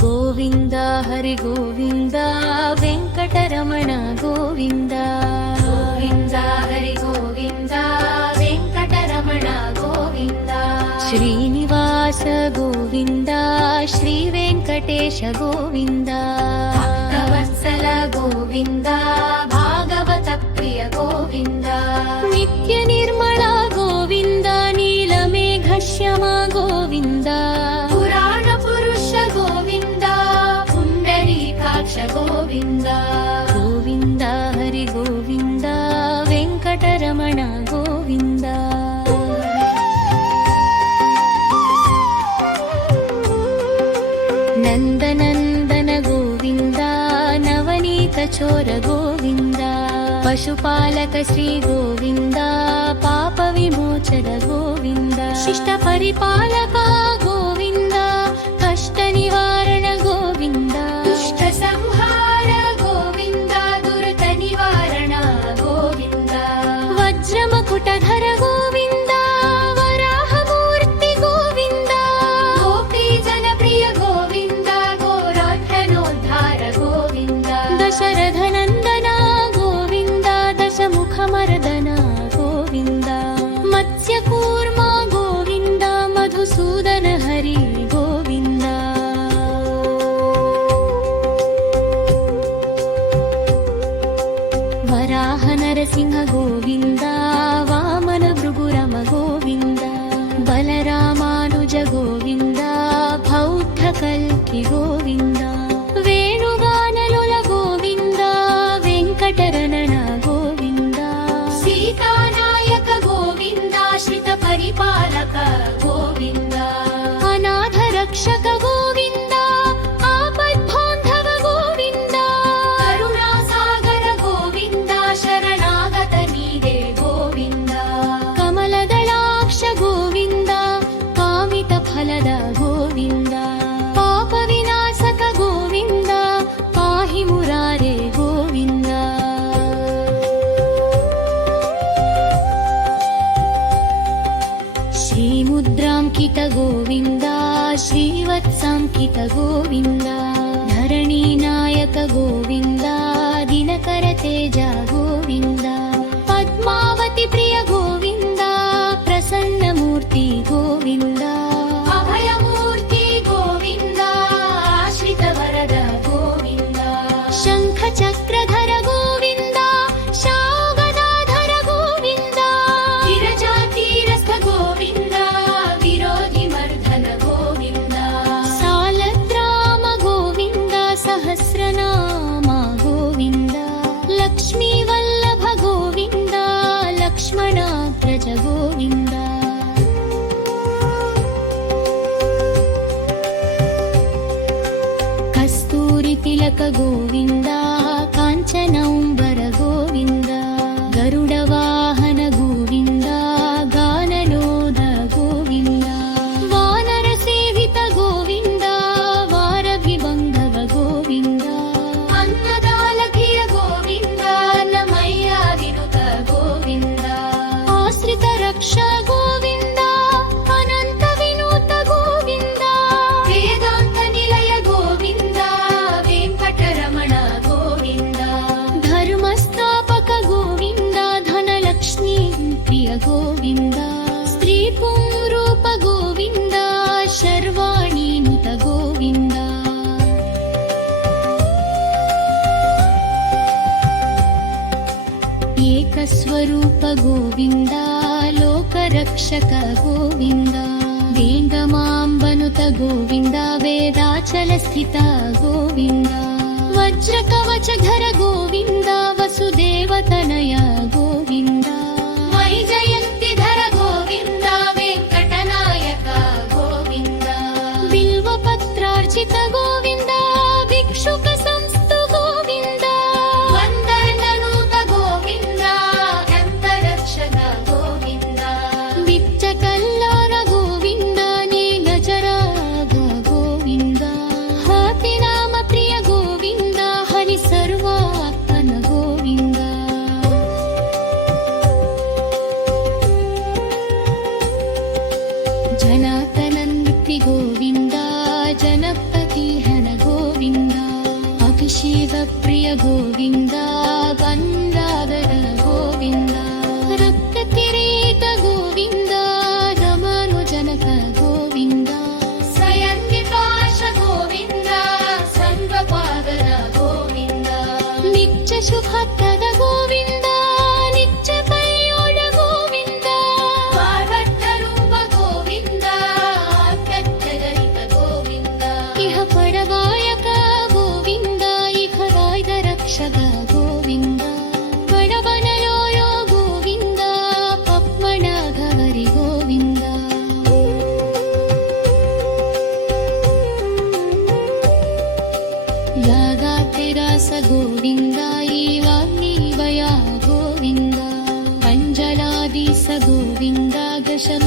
ಗೋವಿಂದ ಹರಿ ಗೋವಿಂದ ವೆಂಕಟರಮಣ ಗೋವಿಂದ ಗೋವಿಂದ ಹರಿ ಗೋವಿಂದ ವೆಂಕಟರಮಣ ಗೋವಿಂದ ಶ್ರೀನಿವಾಸ ಗೋವಿಂದ ಶ್ರೀ ವೆಂಕಟೇಶ ಗೋವಿಂದ ಭಕ್ತವತ್ಸಲ ಗೋವಿಂದ ಭಾಗವತ ಪ್ರಿಯ ಗೋವಿಂದ ನಿತ್ಯ ನಿರ್ಮಳ ಗೋವಿಂದ ನೀಲಮೇಘ ಶ್ಯಾಮ ಗೋವಿಂದ ಪುರಾಣ ಪುರುಷ ಗೋವಿಂದ ಪುಂಡರೀಕಾಕ್ಷ ಗೋವಿಂದ ಗೋವಿಂದ ಹರಿ ಗೋವಿಂದ ವೆಂಕಟರಮಣ ಗೋವಿಂದ ನಂದನಂದನ ಗೋವಿಂದ ನವನೀತ ಚೋರ ಗೋವಿಂದ ಪಶುಪಾಲಕ ಶ್ರೀ ಗೋವಿಂದ ಪಾಪ ವಿಮೋಚನ ಗೋವಿಂದ ಶಿಷ್ಟ ಪರಿಪಾಲಕ ಗೋವಿಂದ ಕಷ್ಟ ನಿವಾರಣ ಗೋವಿಂದ ದುಷ್ಟ ಸಂಹಾರ ಗೋವಿಂದ ದುರಿತ ನಿವಾರಣ ಗೋವಿಂದ ವಜ್ರ ಮಕುಟಧರ ಗೋವಿಂದ ವರಾಹ ಮೂರ್ತಿ ಗೋವಿಂದ ಗೋಪಿ ಜನಪ್ರಿಯ ಗೋವಿಂದ ಘೋರಾಢ್ಯನೋದ್ಧಾರ ಗೋವಿಂದ ದಶರಥ ನಂದನ ಗೋವಿಂದ ದಶಮುಖ ಮರ್ದನ ಗೋವಿಂದ ಮತ್ಸ್ಯ ಕೂರ್ಮ ಗೋವಿಂದ ಮಧುಸೂದನ ಹರಿ ಗೋವಿಂದ ವರಾಹ ನರಸಿಂಹ ಗೋವಿಂದ ವಾಮನ ಭೃಗುರಮ ಗೋವಿಂದ ಬಲರಾಮಾನುಜ ಗೋವಿಂದ ಬೌದ್ಧ ಕಲ್ಕಿ ಗೋವಿಂದ ವೇಣುಗಾನಲುಲ ಗೋವಿಂದ ವೆಂಕಟರಮಣ ಗೋವಿಂದ ಸೀತಾನಾಯಕ ಗೋವಿಂದ ಶ್ರಿತ ಪರಿಪಾಲಕ ಗೋವಿಂದ ಅನಾಥ ರಕ್ಷಕ ಗೋವಿಂದ ಆಪದ್ಬಾಂಧವ ಗೋವಿಂದ ಕರುಣಾಸಾಗರ ಗೋವಿಂದ ಶರಣಾಗತ ನೀಡೆ ಗೋವಿಂದ ಕಮಲದಳಾಕ್ಷ ಗೋವಿಂದ ಕಾಮಿತ ಫಲದ ಗೋವಿಂದ ಪಾಪ ವಿನಾಶಕ ಗೋವಿಂದ ಪಾಹಿ ಮುರಾರೆ ಗೋವಿಂದ ಶ್ರೀಮುದ್ರಾಂಕಿತ ಗೋವಿಂದ ಶ್ರೀವತ್ಸಾಂಕಿತ ಗೋವಿಂದ ಧರಣಿ ನಾಯಕ ಗೋವಿಂದ ದಿನಕರ ತೇಜ ಗೋವಿಂದ ಪದ್ಮಾವತಿ ಪ್ರಿಯ ಗೋವಿಂದ ಪ್ರಸನ್ನ ಮೂರ್ತಿ ಗೋವಿಂದ ಅಭಯ ಮೂರ್ತಿ ಗೋವಿಂದ ಆಶ್ರಿತ ವರದ ಗೋವಿಂದ ಶಂಖ ಚಕ್ರಧರ ಗೋವಿಂದ ಶಾಗದಾಧರ ಗೋವಿಂದ ವಿರಜಾತೀರಸ್ಥ ಗೋವಿಂದ ವಿರೋಧಿ ಮರ್ಧನ ಗೋವಿಂದ ಸಾಲಗ್ರಾಮ ಗೋವಿಂದ ಸಹಸ್ರನಾಮ ಗೋವಿಂದ ಲಕ್ಷ್ಮೀ ವಲ್ಲಭ ಗೋವಿಂದ ಲಕ್ಷ್ಮಣಾಗ್ರಜ ಗೋವಿಂದ ಕಸ್ತೂರಿ ತಿಲಕ ಗೋವಿಂದ ಕಾಂಚನೌಂಬರ ಗೋವಿಂದ ಗರುಡ ವಾಹನ ಗೋವಿಂದ ಗಾನಲೋಧ ಗೋವಿಂದ ವಾನರ ಸೇವಿತ ಗೋವಿಂದ ವಾರಭಿಬಂಧವ ಗೋವಿಂದ ಅನ್ನದಾಲಕಿಯ ಗೋವಿಂದ ನಮಯ್ಯ ವಿನುತ ಗೋವಿಂದ ಆಶ್ರಿತ ರಕ್ಷಾ ಗೋವಿಂದ ಅನಂತ ವಿನೂತ ಗೋವಿಂದ ವೇದಾಂತ ನಿಲಯ ಗೋವಿಂದ ವೆಂಕಟರಮಣ ಗೋವಿಂದ ಧರ್ಮಸ್ಥಾಪಕ ಗೋವಿಂದ ಧನಲಕ್ಷ್ಮೀ ಪ್ರಿಯ ಗೋವಿಂದ ಸ್ತ್ರೀ ಪುಂರೂಪ ಗೋವಿಂದ ಶರ್ವಾಣಿ ನುತ ಗೋವಿಂದ ಏಕಸ್ವರೂಪ ಗೋವಿಂದ ಲೋಕರಕ್ಷಕ ಗೋವಿಂದ ವೇಂಗಮಾಂಬನುತ ಗೋವಿಂದ ವೇದಾಚಲ ಸ್ಥಿತ ಗೋವಿಂದ ವಜ್ರ ಕವಚಧರ ಗೋವಿಂದ ವಸುದೇವತನಯ ಗೋವಿಂದ ವೈಜಯಂತಿಧರ ಗೋವಿಂದ ವೆಂಕಟನಾಯಕ ಗೋವಿಂದ ಬಿಲ್ವಪತ್ರಾರ್ಚಿತ ಗೋವಿಂದ ಭಿಕ್ಷುಕ ಸಂಸ್ತು ಗೋವಿಂದ ವಂದನನೂತ ಗೋವಿಂದ ಅಂತರಕ್ಷಕ ಗೋವಿಂದ ಬಿಚ್ಚಕಲ್ಲಾರ ಗೋವಿಂದ ನೀಲಚರಾಗ ಗೋವಿಂದ ಹಾತಿನಾಮ ಪ್ರಿಯ ಗೋವಿಂದ ಹರಿ ಸರ್ವಾತ್ಮನ ಗೋವಿಂದ ಜನಾತನ ನೃತ್ಯ ಗೋವಿಂದ ಜನಪತಿ ಹನ ಗೋವಿಂದ ಗಂಗಾಧರ ಗೋವಿಂದ ರಕ್ತ ಕಿರೀಟ ಗೋವಿಂದ ರಮಾನುಜನಕ ಗೋವಿಂದ ಸ್ವಯಂವಿಕಾಶ ಗೋವಿಂದ ಸರ್ವಪಾದರ ಗೋವಿಂದ ನಿತ್ಯ ಶುಭಪ್ರದ ಗೋವಿಂದ ನಿತ್ಯ ಕೈಯೋಳ ಗೋವಿಂದ ಪಾರ್ವತ್ಯರೂಪ ಗೋವಿಂದ ಆತ್ಮಜ್ಞರಿತ ಗೋವಿಂದ ಇಹ ಪರಗಾಯಕ ಗೋವಿಂದ ಇಹ ರಾಯ್ದ ರಕ್ಷಕ ಗೋವಿಂದ ಬಡವನಯೋಯೋ ಗೋವಿಂದ ಪಪ್ಮಣ ಘವರಿ ಗೋವಿಂದ ಯಾಗಾತಿರಾಸ ಗೋವಿಂದ ಈವಾಗ್ನಿ ಭಯ ಗೋವಿಂದ ಅಂಜಲಾದೀಸ ಗೋವಿಂದ ಗಶಮ